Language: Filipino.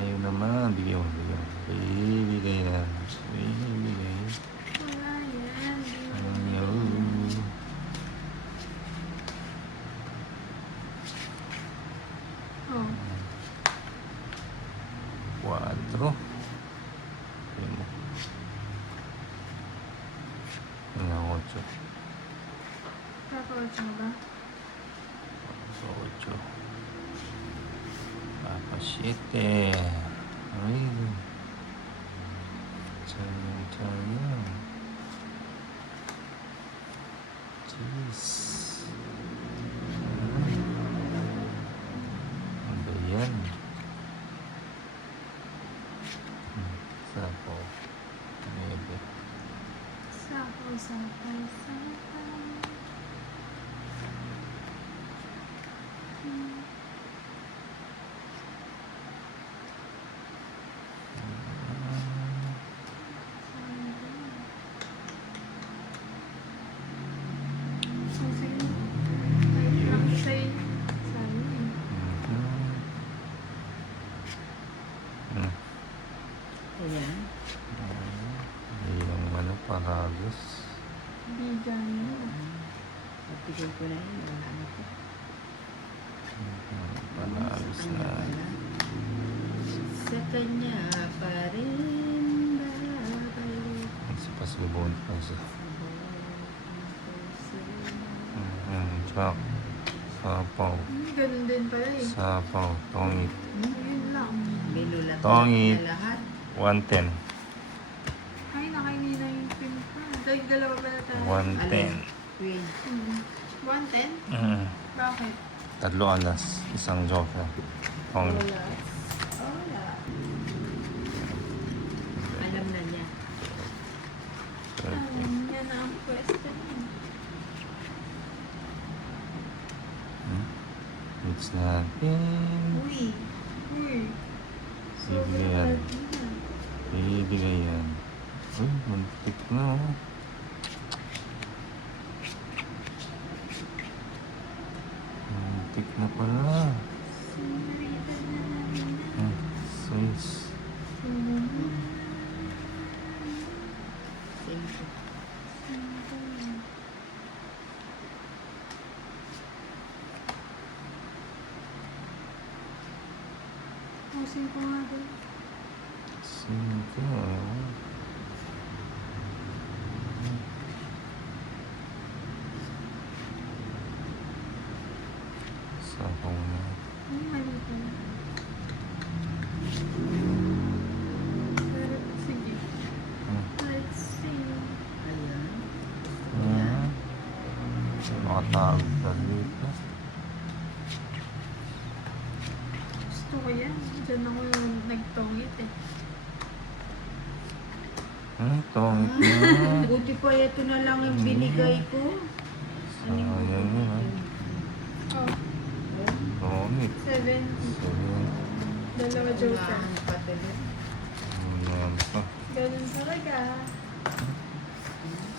Ayaw naman. Bigay mo, bigay mo. Bigay na. Bigay. Wala yan. Ayaw. Oh. 4. Bigay mo. Nga 8. Kaka-8 mo ba? 8. Papa 7. Ay. Sayang. Jeez. Ano ba yan? Sapo. 9. Sapo. Ayan. Yung ano, paragos. Bigan mo. Pagtigil ko na yun. Wala na ko. Paragos na. Sa kanya pa rin babalik. Kasi pasubon pa siya. Chak. Sapaw. Ganun din pala eh. Sapaw. Tongit. Yun lang. Binulat Tongit. na lahat. 110. Ay, nakainin na yung pin ko. Dahil dalawa pala tayo. 110. Queen. 110? Bakit? 3 alas. Isang joker. Tongit. Wala. Alam na niya. Yan na ang pwesto niya. Mix natin. Uy. So, Sige yan. Ibigay yan. Uy, muntik na oh. Muntik na pala. 6. Thank you. Pusin ko nga din. 5. Sapaw na. Ay, mali ko. Pero, sige. Let's see. Ayan. Makatawag na dito. Gusto ko yan. Diyan ako yung nagtongit eh. Tongit na. Buti pa ito na lang yung binigay ko. Sayang yun. Oh, Tongit. 7. 7. Dalawa joker. Unahan pa tuloy. Ayan pa. Ganun talaga.